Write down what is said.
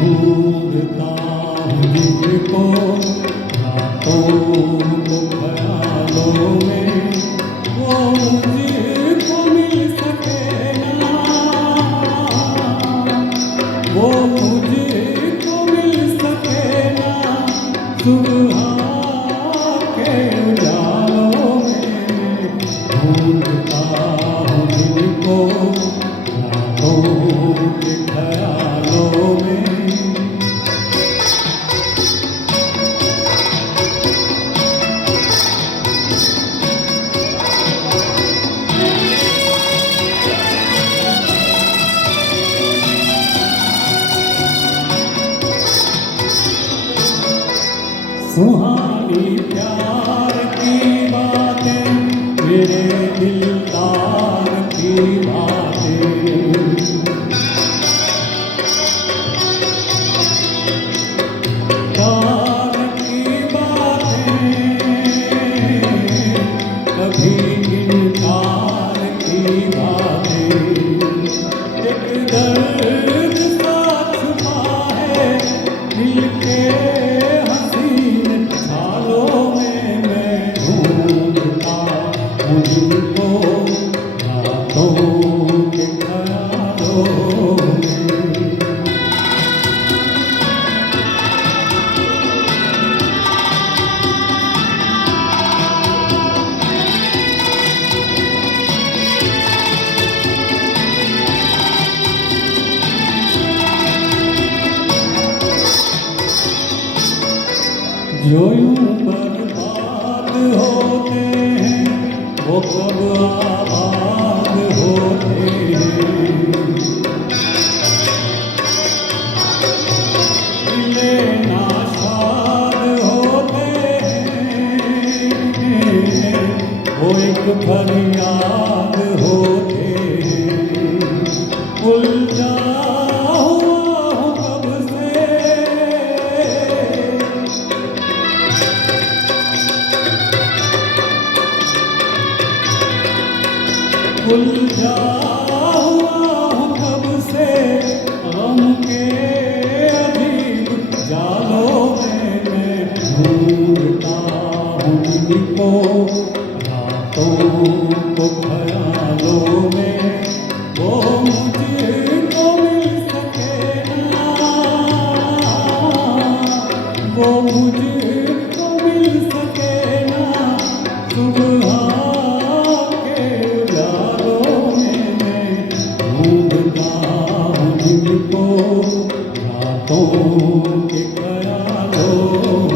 ढूंढता हूँ जिसको रातों को ख्यालों में, वो मुझको मिल सके ना, वो मुझको मिल सके ना, सुबह के उजालों में ढूंढता हूँ जिनको रातों के ख्यालों में। सुहानी प्यार की बातें, मेरे दिलदार की बातें, प्यार की बातें, कभी इनकार की बातें, एक दर्द सा छुपा है दिल के मुझको रातों के ख्यालों में। जो यूं बर्बाद होते हैं वो कब आबाद होते हैं, दिले नाशाद होते हैं, वो एक फरियाद होते हैं। उलझा हुआ हूँ कब से, उलझा हुआ हूँ कब से गम के अजीब जालों में। मैं ढूंढता हूँ जिनको रातों को ख्यालों में, वो मुझको मिल सके ना, वो मुझको मिल सके ना, सुबह ढूंढता हूँ जिनको रातों के ख्यालों